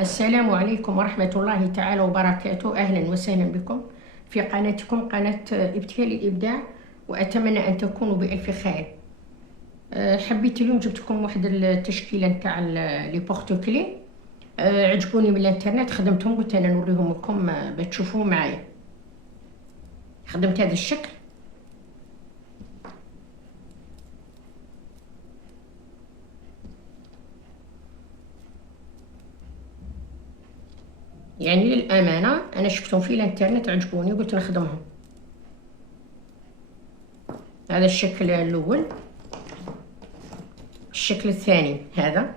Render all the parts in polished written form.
السلام عليكم ورحمة الله تعالى وبركاته. أهلا وسهلا بكم في قناتكم، قناة ابتكار الإبداع، وأتمنى أن تكونوا بألف خير. حبيت اليوم جبتكم واحد التشكيلة نتاع لي بورتوكلي، عجبوني من الانترنت، خدمتهم قلت أنا نوريهم لكم بتشوفوه معايا. خدمت هذا الشكل، يعني للأمانة أنا شفتهم في الانترنت عجبوني قلت نخدمهم. هذا الشكل الأول، الشكل الثاني هذا،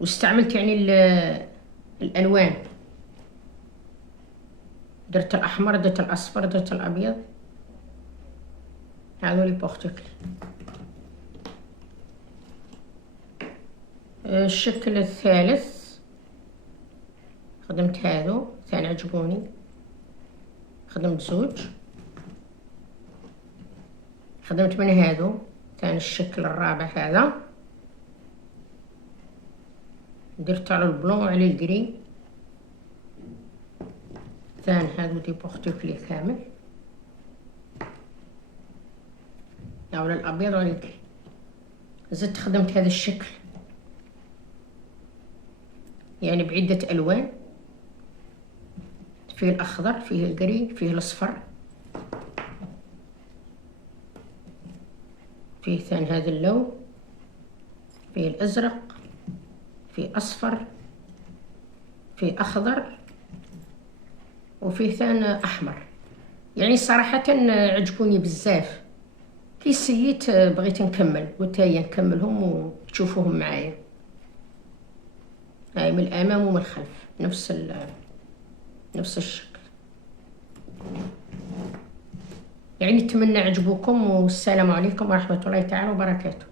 واستعملت يعني الألوان، درت الأحمر، درت الأصفر، درت الأبيض. هذولي بورتوكلي. الشكل الثالث خدمت هذو ثاني عجبوني، خدمت زوج، خدمت من هذو ثاني الشكل الرابع هذا، درت على البلون وعلى الجري ثاني. هذو دي بورتوكلي كامل، على الأبيض وعلى الجري. زدت خدمت هذا الشكل يعني بعدة ألوان، فيه الأخضر، فيه الجري، فيه الأصفر، فيه ثاني هذا اللون، فيه الأزرق، فيه أصفر، فيه أخضر، وفيه ثاني أحمر. يعني صراحة عجبوني بزاف. كي سيت بغيت نكمل، قلت هيا نكملهم وتشوفوهم معايا. هاي من الأمام ومن الخلف نفس الشكل. يعني نتمنى عجبوكم، والسلام عليكم ورحمة الله تعالى وبركاته.